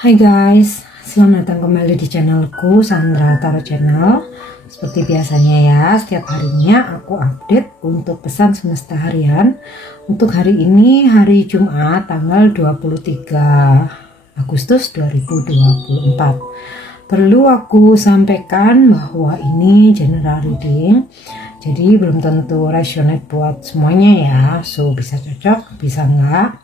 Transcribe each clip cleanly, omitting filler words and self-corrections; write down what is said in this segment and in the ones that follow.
Hai guys, selamat datang kembali di channelku Sandra Tarot Channel. Seperti biasanya ya, setiap harinya aku update untuk pesan semesta harian. Untuk hari ini, hari Jumat tanggal 23 Agustus 2024. Perlu aku sampaikan bahwa ini general reading, jadi belum tentu resonate buat semuanya ya. So bisa cocok, bisa enggak.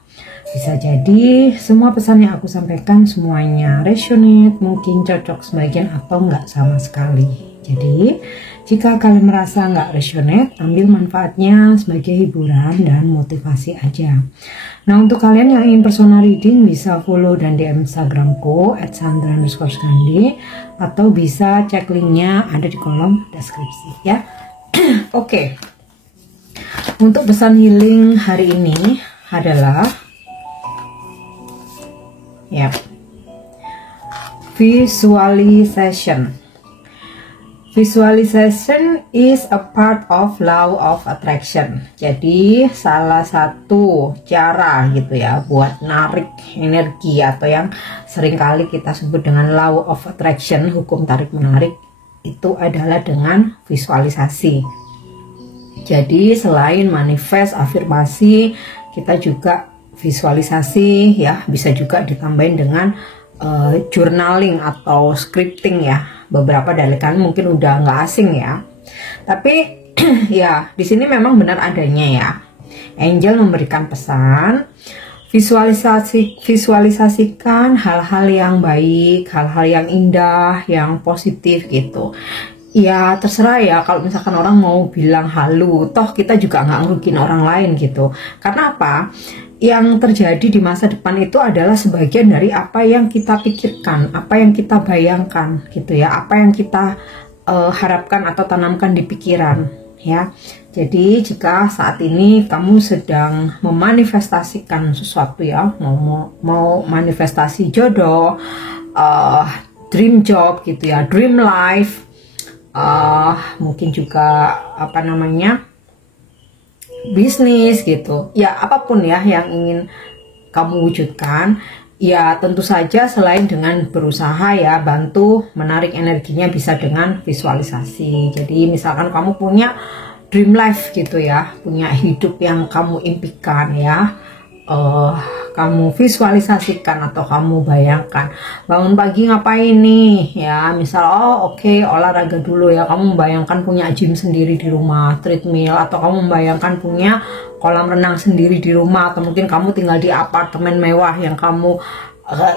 Bisa jadi semua pesan yang aku sampaikan semuanya resonate, mungkin cocok sebagian atau enggak sama sekali. Jadi jika kalian merasa enggak resonate, ambil manfaatnya sebagai hiburan dan motivasi aja. Nah, untuk kalian yang ingin personal reading bisa follow dan DM Instagramku @sandra_skandi atau bisa cek linknya ada di kolom deskripsi ya. Oke. Untuk pesan healing hari ini adalah ya, visualization. Visualization is a part of law of attraction. Jadi salah satu cara gitu ya buat narik energi atau yang seringkali kita sebut dengan law of attraction, hukum tarik menarik, itu adalah dengan visualisasi. Jadi selain manifest, afirmasi, kita juga visualisasi ya, bisa juga ditambahin dengan journaling atau scripting ya. Beberapa dari kalian mungkin udah nggak asing ya, tapi ya di sini memang benar adanya ya. Angel memberikan pesan, visualisasikan hal-hal yang baik, hal-hal yang indah, yang positif gitu. Ya terserah ya, kalau misalkan orang mau bilang halu, toh kita juga nggak ngerugiin orang lain gitu. Karena apa? Yang terjadi di masa depan itu adalah sebagian dari apa yang kita pikirkan, apa yang kita bayangkan gitu ya, apa yang kita harapkan atau tanamkan di pikiran ya. Jadi jika saat ini kamu sedang memanifestasikan sesuatu ya, mau manifestasi jodoh, dream job gitu ya, dream life, mungkin juga apa namanya, bisnis gitu ya, apapun ya yang ingin kamu wujudkan ya, tentu saja selain dengan berusaha ya, bantu menarik energinya bisa dengan visualisasi. Jadi misalkan kamu punya dream life gitu ya, punya hidup yang kamu impikan ya, kamu visualisasikan atau kamu bayangkan bangun pagi ngapain nih ya, misal oke, olahraga dulu ya, kamu membayangkan punya gym sendiri di rumah, treadmill, atau kamu membayangkan punya kolam renang sendiri di rumah, atau mungkin kamu tinggal di apartemen mewah yang kamu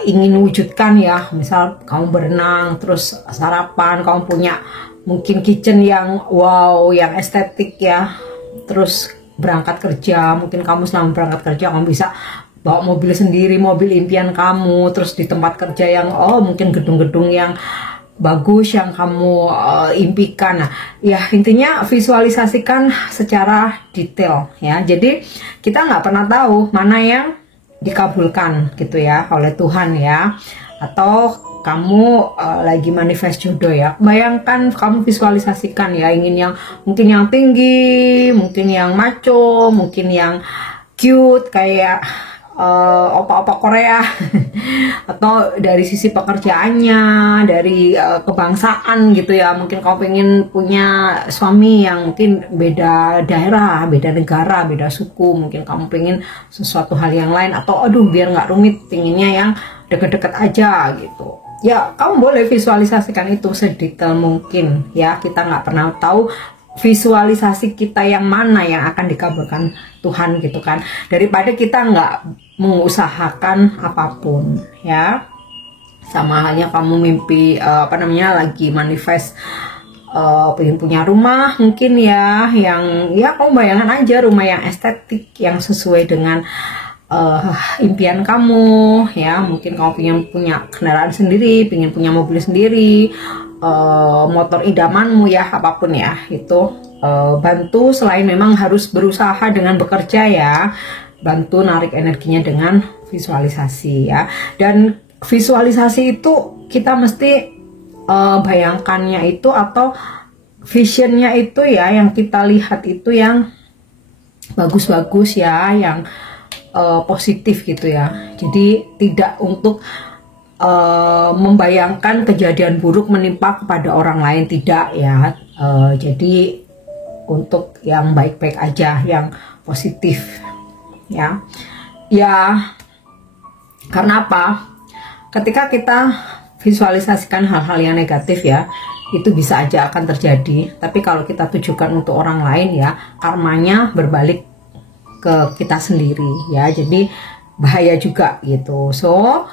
ingin wujudkan ya, misal kamu berenang terus sarapan, kamu punya mungkin kitchen yang wow, yang estetik ya, terus berangkat kerja, mungkin kamu selama berangkat kerja kamu bisa bawa mobil sendiri, mobil impian kamu, terus di tempat kerja yang mungkin gedung-gedung yang bagus yang kamu impikan. Nah ya intinya visualisasikan secara detail ya, jadi kita nggak pernah tahu mana yang dikabulkan gitu ya oleh Tuhan ya. Atau kamu lagi manifest jodoh ya, bayangkan, kamu visualisasikan ya, ingin yang mungkin yang tinggi, mungkin yang maco, mungkin yang cute kayak opa-opa Korea atau dari sisi pekerjaannya, dari kebangsaan gitu ya, mungkin kamu pengen punya suami yang mungkin beda daerah, beda negara, beda suku, mungkin kamu pengen sesuatu hal yang lain, atau aduh biar nggak rumit, pengennya yang deket-deket aja gitu ya. Kamu boleh visualisasikan itu sedetail mungkin ya, kita nggak pernah tahu visualisasi kita yang mana yang akan dikabulkan Tuhan gitu kan, daripada kita nggak mengusahakan apapun ya. Sama halnya kamu mimpi lagi manifest pengen punya rumah mungkin ya, yang ya kamu bayangkan aja rumah yang estetik, yang sesuai dengan impian kamu ya. Mungkin kamu pengen punya kendaraan sendiri, pengen punya mobil sendiri, motor idamanmu ya, apapun ya itu. Bantu, selain memang harus berusaha dengan bekerja ya, bantu narik energinya dengan visualisasi ya. Dan visualisasi itu kita mesti bayangkannya itu atau visionnya itu ya, yang kita lihat itu yang bagus-bagus ya, yang positif gitu ya. Jadi tidak untuk membayangkan kejadian buruk menimpa kepada orang lain, tidak ya. Jadi untuk yang baik-baik aja, yang positif ya. Ya, karena apa? Ketika kita visualisasikan hal-hal yang negatif ya, itu bisa aja akan terjadi. Tapi kalau kita tujukan untuk orang lain ya, karmanya berbalik ke kita sendiri ya. Jadi bahaya juga gitu. So,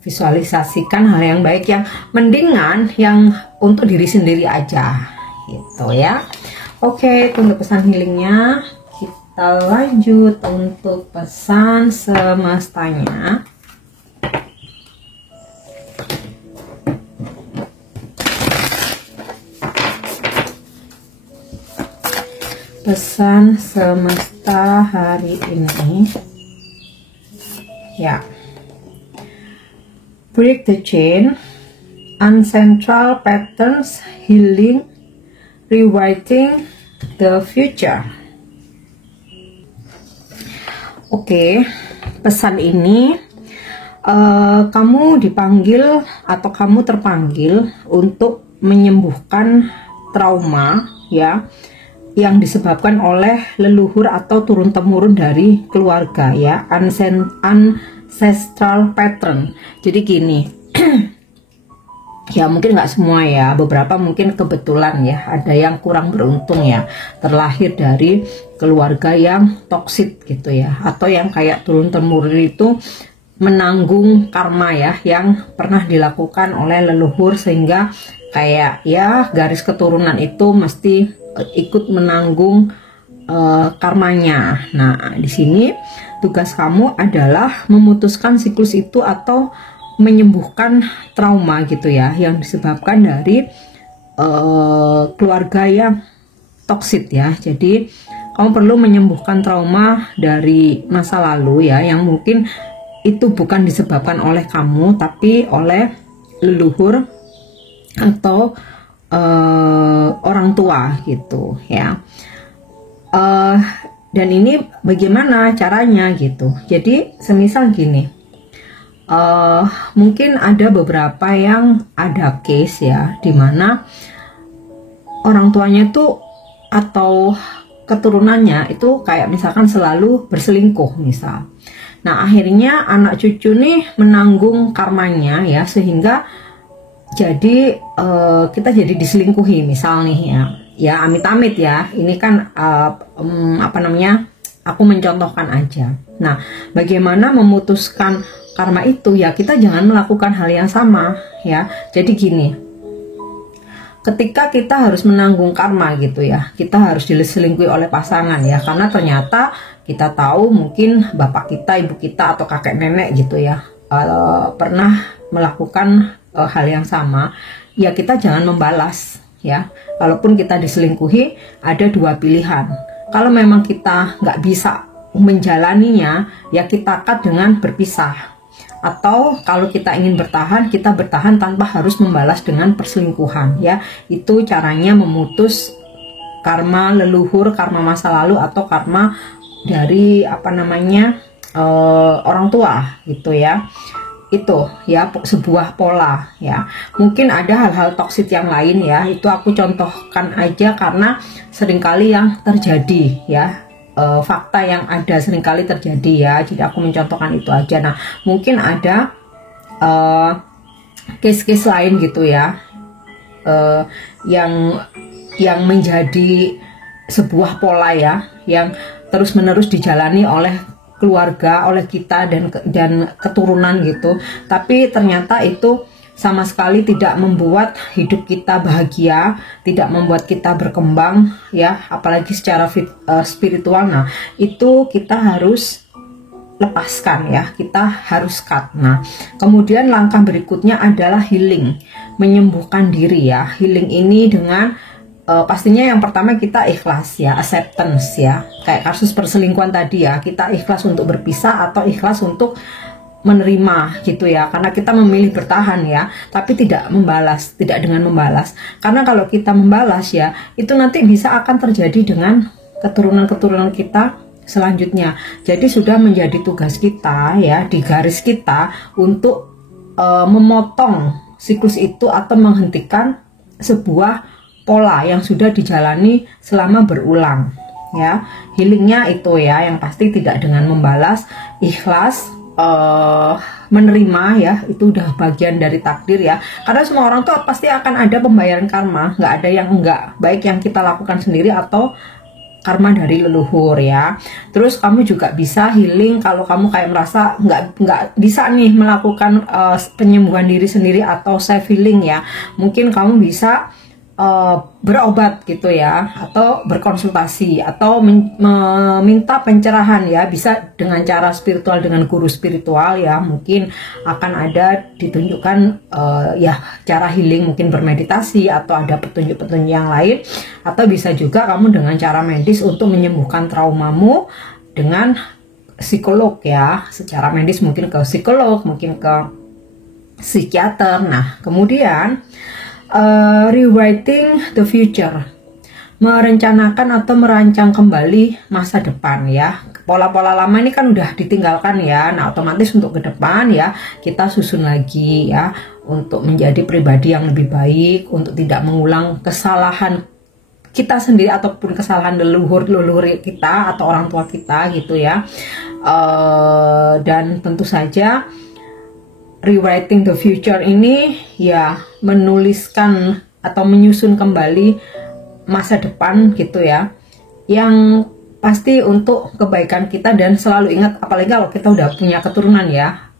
visualisasikan hal yang baik, yang mendingan yang untuk diri sendiri aja gitu ya. Oke, itu untuk pesan healingnya. Kita lanjut untuk pesan semestanya. Pesan semesta hari ini ya, break the chain, ancestral patterns, healing, rewriting the future. Oke, pesan ini kamu dipanggil atau kamu terpanggil untuk menyembuhkan trauma ya, yang disebabkan oleh leluhur atau turun-temurun dari keluarga ya, ancestral pattern. Jadi gini, ya mungkin nggak semua ya, beberapa mungkin kebetulan ya, ada yang kurang beruntung ya, terlahir dari keluarga yang toksik gitu ya, atau yang kayak turun-temurun itu menanggung karma ya, yang pernah dilakukan oleh leluhur, sehingga kayak ya garis keturunan itu mesti ikut menanggung karmanya. Nah, di sini tugas kamu adalah memutuskan siklus itu atau menyembuhkan trauma gitu ya, yang disebabkan dari keluarga yang toksik ya. Jadi kamu perlu menyembuhkan trauma dari masa lalu ya, yang mungkin itu bukan disebabkan oleh kamu, tapi oleh leluhur atau orang tua gitu ya. Dan ini bagaimana caranya gitu. Jadi semisal gini, mungkin ada beberapa yang ada case ya, dimana orang tuanya itu atau keturunannya itu kayak misalkan selalu berselingkuh misal. Nah, akhirnya anak cucu nih menanggung karmanya ya, sehingga jadi kita jadi diselingkuhi misal nih ya amit-amit ya, ini kan apa namanya, aku mencontohkan aja. Nah, bagaimana memutuskan karma itu ya, kita jangan melakukan hal yang sama ya. Jadi gini, ketika kita harus menanggung karma gitu ya, kita harus diselingkuhi oleh pasangan ya, karena ternyata kita tahu mungkin bapak kita, ibu kita, atau kakek nenek gitu ya pernah melakukan hal yang sama ya, kita jangan membalas ya. Kalaupun kita diselingkuhi, ada dua pilihan. Kalau memang kita nggak bisa menjalaninya ya, kita cut dengan berpisah. Atau kalau kita ingin bertahan, kita bertahan tanpa harus membalas dengan perselingkuhan ya. Itu caranya memutus karma leluhur, karma masa lalu, atau karma dari apa namanya orang tua gitu ya. Itu ya sebuah pola ya. Mungkin ada hal-hal toksik yang lain ya, itu aku contohkan aja karena seringkali yang terjadi ya, fakta yang ada seringkali terjadi ya, jadi aku mencontohkan itu aja. Nah, mungkin ada case-case lain gitu ya, yang menjadi sebuah pola ya, yang terus-menerus dijalani oleh keluarga, oleh kita dan keturunan gitu. Tapi ternyata itu sama sekali tidak membuat hidup kita bahagia, tidak membuat kita berkembang ya, apalagi secara spiritual. Nah, itu kita harus lepaskan ya, kita harus cut. Nah, kemudian langkah berikutnya adalah healing, menyembuhkan diri ya. Healing ini dengan pastinya yang pertama kita ikhlas ya, acceptance ya, kayak kasus perselingkuhan tadi ya, kita ikhlas untuk berpisah atau ikhlas untuk menerima gitu ya, karena kita memilih bertahan ya, tapi tidak membalas, tidak dengan membalas. Karena kalau kita membalas ya, itu nanti bisa akan terjadi dengan keturunan-keturunan kita selanjutnya. Jadi sudah menjadi tugas kita ya, di garis kita untuk memotong siklus itu atau menghentikan sebuah pola yang sudah dijalani selama berulang ya. Healingnya itu ya, yang pasti tidak dengan membalas, ikhlas, menerima ya, itu udah bagian dari takdir ya, karena semua orang tuh pasti akan ada pembayaran karma, nggak ada yang enggak, baik yang kita lakukan sendiri atau karma dari leluhur ya. Terus kamu juga bisa healing kalau kamu kayak merasa nggak bisa nih melakukan penyembuhan diri sendiri atau self healing ya, mungkin kamu bisa berobat gitu ya, atau berkonsultasi, atau meminta pencerahan ya, bisa dengan cara spiritual, dengan guru spiritual ya, mungkin akan ada ditunjukkan ya cara healing, mungkin bermeditasi atau ada petunjuk-petunjuk yang lain, atau bisa juga kamu dengan cara medis untuk menyembuhkan traumamu dengan psikolog ya, secara medis mungkin ke psikolog, mungkin ke psikiater. Nah kemudian rewriting the future, merencanakan atau merancang kembali masa depan ya. Pola-pola lama ini kan udah ditinggalkan ya, nah otomatis untuk ke depan ya kita susun lagi ya, untuk menjadi pribadi yang lebih baik, untuk tidak mengulang kesalahan kita sendiri ataupun kesalahan leluhur kita atau orang tua kita gitu ya. Dan tentu saja rewriting the future ini ya menuliskan atau menyusun kembali masa depan gitu ya, yang pasti untuk kebaikan kita. Dan selalu ingat, apalagi kalau kita udah punya keturunan ya,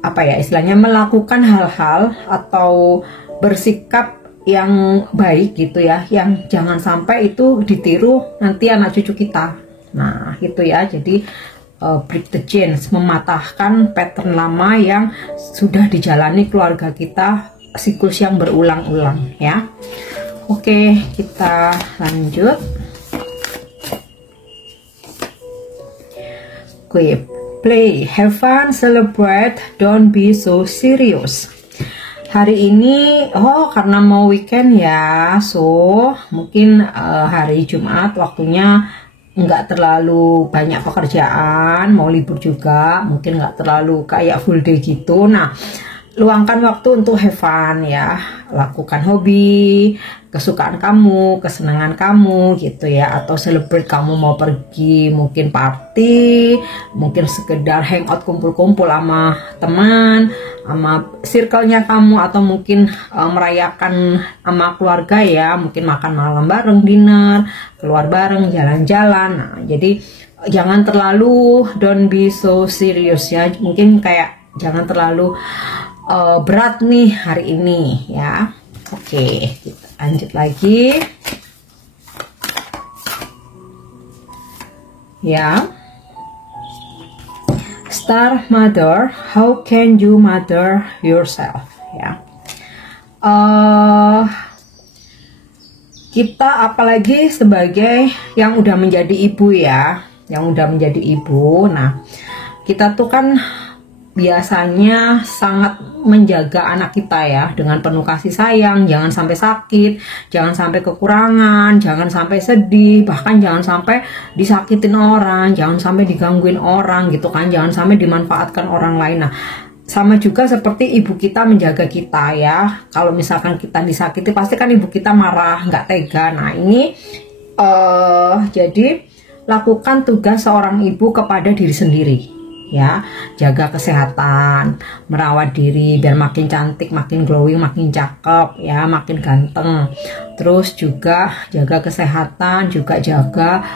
apa ya istilahnya, melakukan hal-hal atau bersikap yang baik gitu ya, yang jangan sampai itu ditiru nanti anak cucu kita. Nah gitu ya, jadi break the chains, mematahkan pattern lama yang sudah dijalani keluarga kita, siklus yang berulang-ulang ya. Oke, kita lanjut. Oke, play, have fun, celebrate, don't be so serious. Hari ini karena mau weekend ya, so mungkin hari Jumat waktunya nggak terlalu banyak pekerjaan, mau libur juga, mungkin nggak terlalu kayak full day gitu. Nah luangkan waktu untuk have fun ya, lakukan hobi kesukaan kamu, kesenangan kamu gitu ya, atau celebrate, kamu mau pergi mungkin party, mungkin sekedar hangout, kumpul-kumpul sama teman, sama circle-nya kamu, atau mungkin merayakan sama keluarga ya, mungkin makan malam bareng, dinner, keluar bareng, jalan-jalan. Nah jadi jangan terlalu, don't be so serious ya, mungkin kayak jangan terlalu berat nih hari ini ya. Oke, kita lanjut lagi ya. Star Mother, how can you mother yourself ya. Kita apalagi sebagai yang udah menjadi ibu ya, yang udah menjadi ibu. Nah kita tuh kan biasanya sangat menjaga anak kita ya, dengan penuh kasih sayang, jangan sampai sakit, jangan sampai kekurangan, jangan sampai sedih, bahkan jangan sampai disakitin orang, jangan sampai digangguin orang gitu kan, jangan sampai dimanfaatkan orang lain. Nah sama juga seperti ibu kita menjaga kita ya, kalau misalkan kita disakiti pasti kan ibu kita marah, nggak tega. Nah ini jadi lakukan tugas seorang ibu kepada diri sendiri ya, jaga kesehatan, merawat diri biar makin cantik, makin glowing, makin cakep ya, makin ganteng. Terus juga jaga kesehatan, juga jaga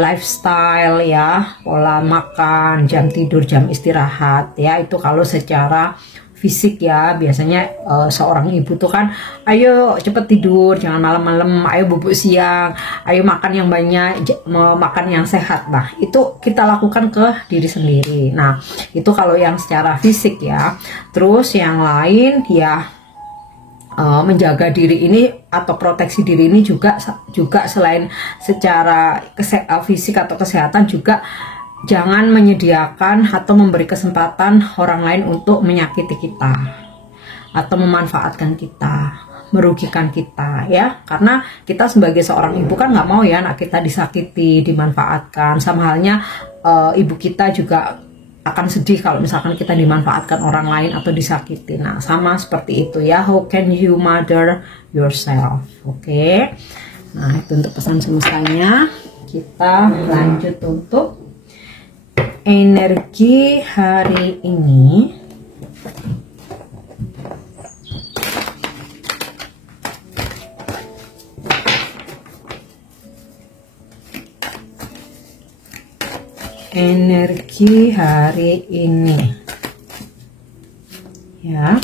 lifestyle ya, pola makan, jam tidur, jam istirahat ya. Itu kalau secara fisik ya, biasanya seorang ibu tuh kan, ayo cepet tidur, jangan malam-malam, ayo bubuk siang, ayo makan yang banyak, makan yang sehat. Nah itu kita lakukan ke diri sendiri. Nah itu kalau yang secara fisik ya. Terus yang lain ya, menjaga diri ini atau proteksi diri ini juga selain secara fisik atau kesehatan, juga jangan menyediakan atau memberi kesempatan orang lain untuk menyakiti kita atau memanfaatkan kita, merugikan kita ya. Karena kita sebagai seorang ibu kan nggak mau ya anak kita disakiti, dimanfaatkan. Sama halnya ibu kita juga akan sedih kalau misalkan kita dimanfaatkan orang lain atau disakiti. Nah, sama seperti itu ya. How can you mother yourself? Oke. Nah, itu untuk pesan semestanya. Kita lanjut untuk energi hari ini. Energi hari ini ya,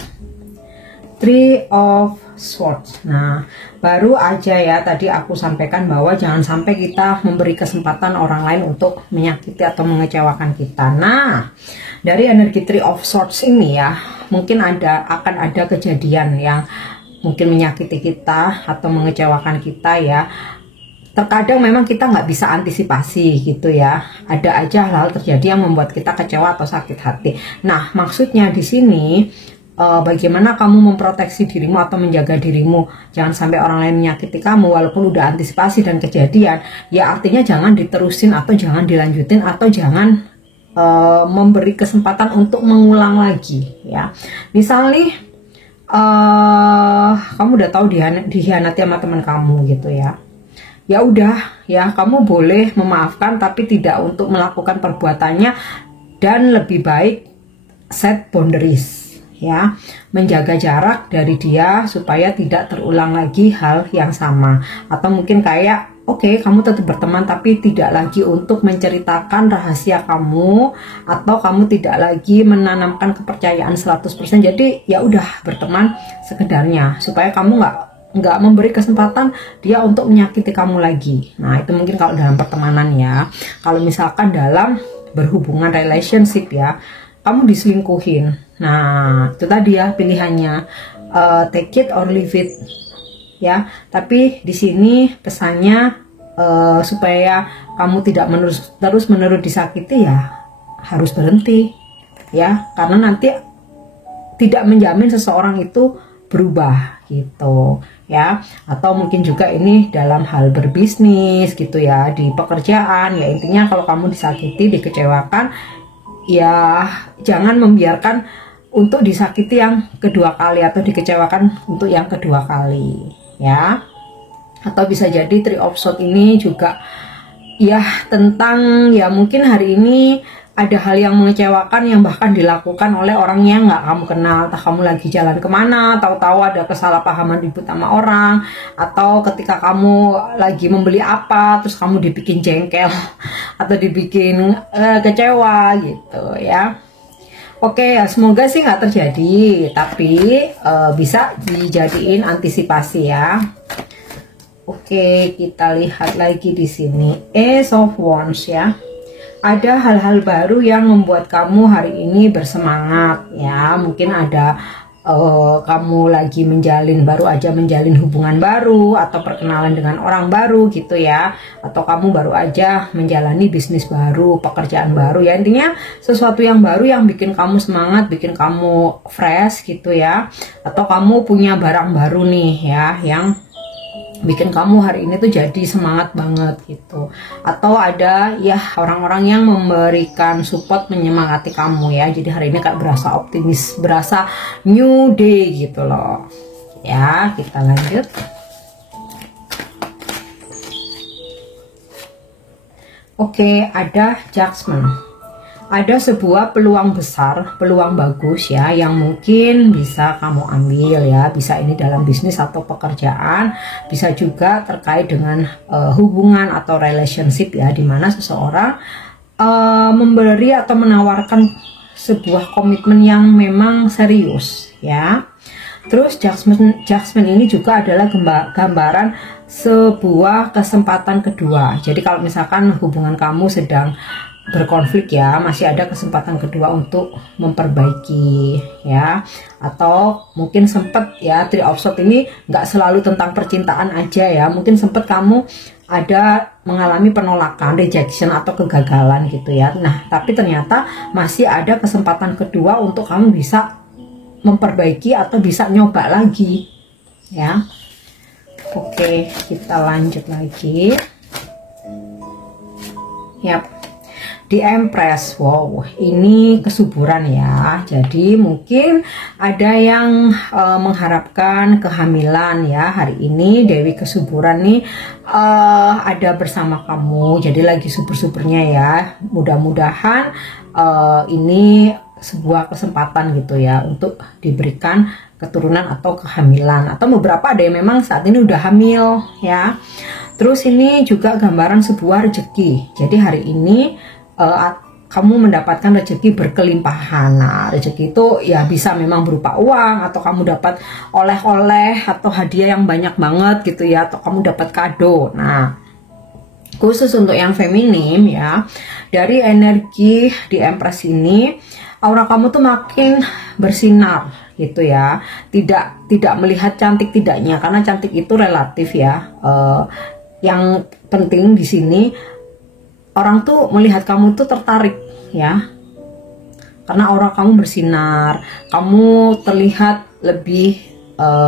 Three of Swords. Nah, baru aja ya tadi aku sampaikan bahwa jangan sampai kita memberi kesempatan orang lain untuk menyakiti atau mengecewakan kita. Nah, dari energi Three of Swords ini ya, mungkin akan ada kejadian yang mungkin menyakiti kita atau mengecewakan kita ya. Terkadang memang kita nggak bisa antisipasi gitu ya. Ada aja hal terjadi yang membuat kita kecewa atau sakit hati. Nah, maksudnya di sini bagaimana kamu memproteksi dirimu atau menjaga dirimu. Jangan sampai orang lain menyakiti kamu walaupun udah antisipasi dan kejadian. Ya artinya jangan diterusin atau jangan dilanjutin atau jangan memberi kesempatan untuk mengulang lagi ya. Misalnya kamu udah tahu dihianati sama teman kamu gitu ya. Ya udah ya, kamu boleh memaafkan tapi tidak untuk melakukan perbuatannya, dan lebih baik set boundaries ya, menjaga jarak dari dia supaya tidak terulang lagi hal yang sama. Atau mungkin kayak oke, kamu tetap berteman tapi tidak lagi untuk menceritakan rahasia kamu, atau kamu tidak lagi menanamkan kepercayaan 100%. Jadi ya udah, berteman sekedarnya supaya kamu nggak memberi kesempatan dia untuk menyakiti kamu lagi. Nah, itu mungkin kalau dalam pertemanan ya. Kalau misalkan dalam berhubungan relationship ya, kamu diselingkuhin. Nah, itu tadi ya pilihannya, take it or leave it ya. Tapi di sini pesannya supaya kamu tidak terus menerus disakiti ya, harus berhenti ya, karena nanti tidak menjamin seseorang itu berubah gitu ya. Atau mungkin juga ini dalam hal berbisnis gitu ya, di pekerjaan ya. Intinya kalau kamu disakiti, dikecewakan ya, jangan membiarkan untuk disakiti yang kedua kali atau dikecewakan untuk yang kedua kali ya. Atau bisa jadi Three of Swords ini juga ya tentang ya, mungkin hari ini ada hal yang mengecewakan yang bahkan dilakukan oleh orang yang nggak kamu kenal. Entah kamu lagi jalan kemana, tahu-tahu ada kesalahpahaman ribut sama orang, atau ketika kamu lagi membeli apa terus kamu dibikin jengkel atau dibikin kecewa gitu ya. Oke ya, semoga sih nggak terjadi, tapi bisa dijadiin antisipasi ya. Oke, kita lihat lagi di sini Ace of Wands ya. Ada hal-hal baru yang membuat kamu hari ini bersemangat ya. Mungkin ada kamu lagi baru aja menjalin hubungan baru, atau perkenalan dengan orang baru gitu ya. Atau kamu baru aja menjalani bisnis baru, pekerjaan baru ya. Intinya sesuatu yang baru yang bikin kamu semangat, bikin kamu fresh gitu ya. Atau kamu punya barang baru nih ya, yang bikin kamu hari ini tuh jadi semangat banget gitu. Atau ada ya orang-orang yang memberikan support, menyemangati kamu ya. Jadi hari ini kayak berasa optimis, berasa new day gitu loh ya. Kita lanjut. Oke, ada Judgment. Ada sebuah peluang besar, peluang bagus ya, yang mungkin bisa kamu ambil ya. Bisa ini dalam bisnis atau pekerjaan, bisa juga terkait dengan hubungan atau relationship ya, dimana seseorang memberi atau menawarkan sebuah komitmen yang memang serius ya. Terus Judgment ini juga adalah gambaran sebuah kesempatan kedua. Jadi kalau misalkan hubungan kamu sedang berkonflik ya, masih ada kesempatan kedua untuk memperbaiki ya. Atau mungkin sempet ya, Three of Swords ini nggak selalu tentang percintaan aja ya. Mungkin sempet kamu ada mengalami penolakan, rejection atau kegagalan gitu ya. Nah, tapi ternyata masih ada kesempatan kedua untuk kamu bisa memperbaiki atau bisa nyoba lagi ya. Oke, kita lanjut lagi. Yap. Di Empress, wow, ini kesuburan ya. Jadi mungkin ada yang mengharapkan kehamilan ya. Hari ini Dewi kesuburan nih ada bersama kamu. Jadi lagi subur-suburnya ya. Mudah-mudahan ini sebuah kesempatan gitu ya untuk diberikan keturunan atau kehamilan. Atau beberapa ada yang memang saat ini udah hamil ya. Terus ini juga gambaran sebuah rezeki. Jadi hari ini kamu mendapatkan rezeki berkelimpahan. Nah, rezeki itu ya bisa memang berupa uang, atau kamu dapat oleh-oleh atau hadiah yang banyak banget gitu ya, atau kamu dapat kado. Nah, khusus untuk yang feminim ya, dari energi di Empress ini, aura kamu tuh makin bersinar gitu ya. Tidak melihat cantik tidaknya, karena cantik itu relatif ya. Yang penting di sini orang tuh melihat kamu tuh tertarik ya, karena aura kamu bersinar, kamu terlihat lebih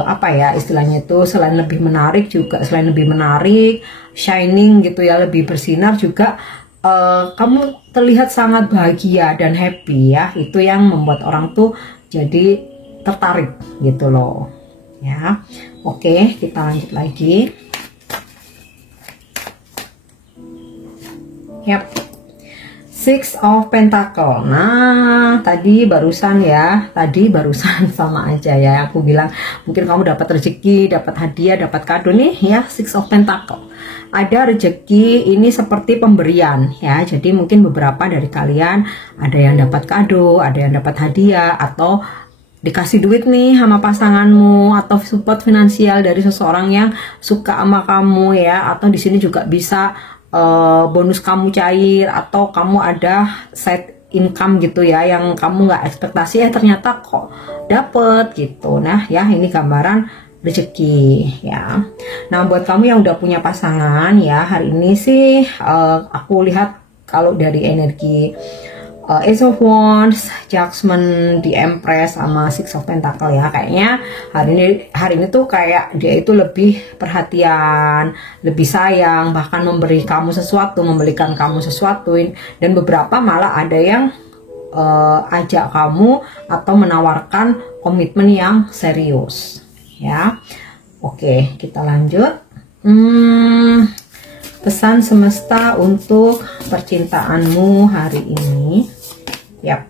apa ya istilahnya itu, selain lebih menarik juga, selain lebih menarik, shining gitu ya, lebih bersinar juga, kamu terlihat sangat bahagia dan happy ya. Itu yang membuat orang tuh jadi tertarik gitu loh ya. Oke, kita lanjut lagi. Yap, Six of Pentacle. Nah, tadi barusan sama aja ya. Aku bilang mungkin kamu dapat rezeki, dapat hadiah, dapat kado nih ya. Six of Pentacle. Ada rezeki ini seperti pemberian ya. Jadi mungkin beberapa dari kalian ada yang dapat kado, ada yang dapat hadiah, atau dikasih duit nih sama pasanganmu, atau support finansial dari seseorang yang suka sama kamu ya. Atau di sini juga bisa bonus kamu cair, atau kamu ada side income gitu ya, yang kamu nggak ekspektasi ternyata kok dapet gitu. Nah ya, ini gambaran rezeki ya. Nah buat kamu yang udah punya pasangan ya, hari ini sih aku lihat kalau dari energi Ace of Wands, Judgment, di Empress, sama Six of Pentacle ya, kayaknya hari ini tuh kayak dia itu lebih perhatian, lebih sayang, bahkan memberikan kamu sesuatu, dan beberapa malah ada yang ajak kamu atau menawarkan komitmen yang serius ya. Oke, kita lanjut. Pesan semesta untuk percintaanmu hari ini. Yap.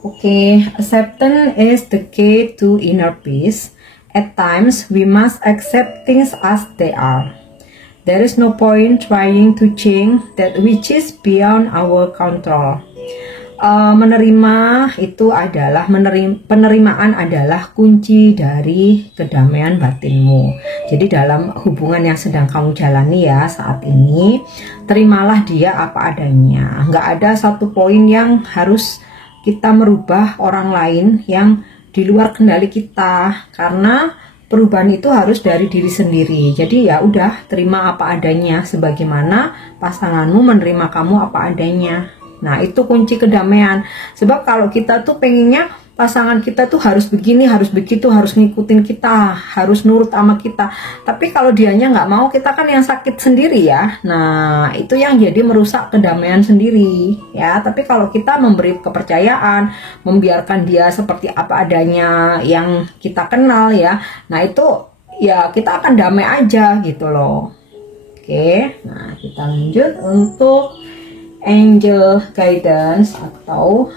Oke, acceptance is the key to inner peace. At times, we must accept things as they are. There is no point trying to change that which is beyond our control. Menerima itu adalah penerimaan adalah kunci dari kedamaian batinmu. Jadi dalam hubungan yang sedang kamu jalani ya saat ini, terimalah dia apa adanya. Nggak ada satu poin yang harus kita merubah orang lain yang di luar kendali kita, karena perubahan itu harus dari diri sendiri. Jadi ya udah, terima apa adanya, sebagaimana pasanganmu menerima kamu apa adanya. Nah itu kunci kedamaian. Sebab kalau kita tuh pengennya pasangan kita tuh harus begini, harus begitu, harus ngikutin kita, harus nurut sama kita. Tapi kalau dianya nggak mau, kita kan yang sakit sendiri ya. Nah itu yang jadi merusak kedamaian sendiri ya. Tapi kalau kita memberi kepercayaan, membiarkan dia seperti apa adanya yang kita kenal ya, nah itu ya kita akan damai aja gitu loh. Oke, nah kita lanjut untuk angel guidance atau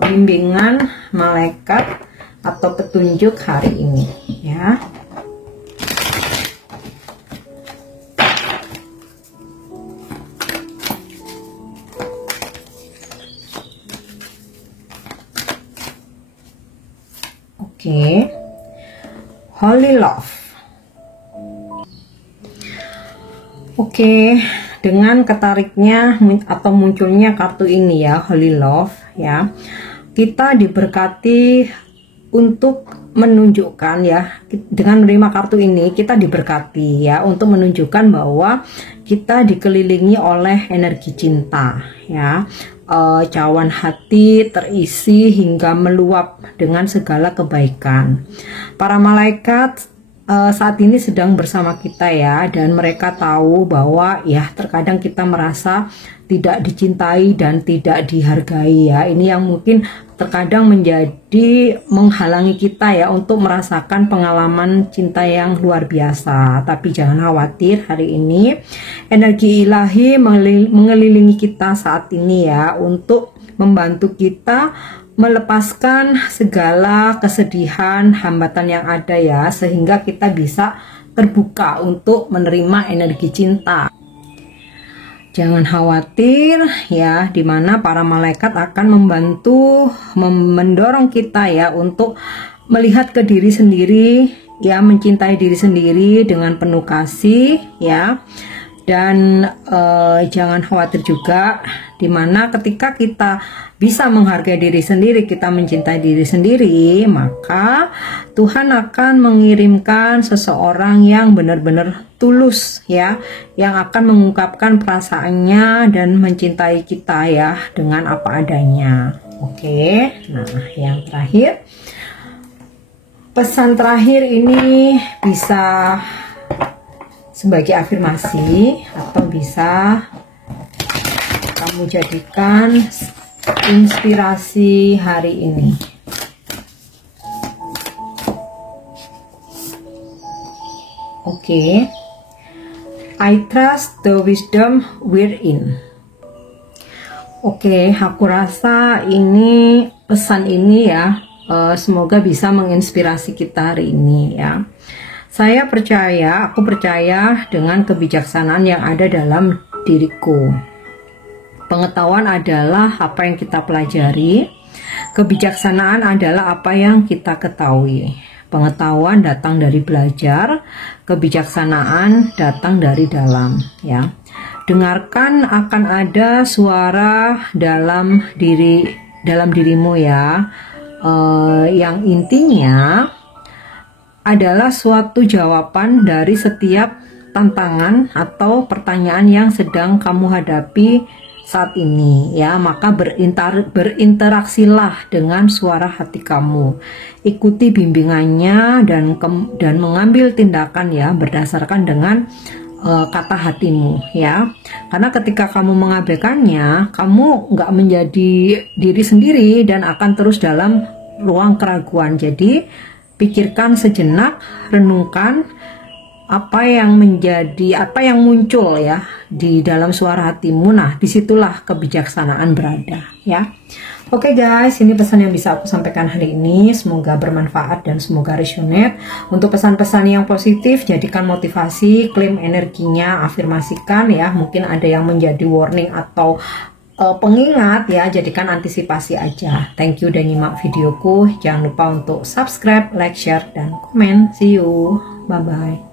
bimbingan malaikat atau petunjuk hari ini ya. Oke. Holy Love. Oke, dengan ketariknya atau munculnya kartu ini ya, Holy Love ya, kita diberkati untuk menunjukkan ya, dengan menerima kartu ini kita diberkati ya untuk menunjukkan bahwa kita dikelilingi oleh energi cinta ya. Cawan hati terisi hingga meluap dengan segala kebaikan. Para malaikat saat ini sedang bersama kita ya, dan mereka tahu bahwa ya terkadang kita merasa tidak dicintai dan tidak dihargai ya. Ini yang mungkin terkadang menjadi menghalangi kita ya untuk merasakan pengalaman cinta yang luar biasa. Tapi jangan khawatir, hari ini energi ilahi mengelilingi kita saat ini ya, untuk membantu kita melepaskan segala kesedihan, hambatan yang ada ya, sehingga kita bisa terbuka untuk menerima energi cinta. Jangan khawatir ya, dimana para malaikat akan membantu mendorong kita ya untuk melihat ke diri sendiri ya, mencintai diri sendiri dengan penuh kasih ya. Dan jangan khawatir juga, dimana ketika kita bisa menghargai diri sendiri, kita mencintai diri sendiri, maka Tuhan akan mengirimkan seseorang yang benar-benar tulus ya, yang akan mengungkapkan perasaannya dan mencintai kita ya dengan apa adanya. Oke, nah yang terakhir, pesan terakhir ini bisa sebagai afirmasi atau bisa kamu jadikan inspirasi hari ini. Oke. I trust the wisdom we're in. Oke, aku rasa ini pesan ini ya, semoga bisa menginspirasi kita hari ini ya. Aku percaya dengan kebijaksanaan yang ada dalam diriku. Pengetahuan adalah apa yang kita pelajari, kebijaksanaan adalah apa yang kita ketahui. Pengetahuan datang dari belajar, kebijaksanaan datang dari dalam ya. Dengarkan akan ada suara dalam dirimu ya, yang intinya adalah suatu jawaban dari setiap tantangan atau pertanyaan yang sedang kamu hadapi saat ini ya. Maka berinteraksilah dengan suara hati kamu, ikuti bimbingannya dan mengambil tindakan ya berdasarkan dengan kata hatimu ya. Karena ketika kamu mengabaikannya, kamu nggak menjadi diri sendiri dan akan terus dalam ruang keraguan. Jadi pikirkan sejenak, renungkan apa yang muncul ya di dalam suara hatimu. Nah, disitulah kebijaksanaan berada ya. Oke guys, ini pesan yang bisa aku sampaikan hari ini. Semoga bermanfaat dan semoga resonate. Untuk pesan-pesan yang positif, jadikan motivasi, klaim energinya, afirmasikan ya. Mungkin ada yang menjadi warning atau pengingat ya, jadikan antisipasi aja. Thank you udah nyimak videoku. Jangan lupa untuk subscribe, like, share, dan komen. See you. Bye-bye.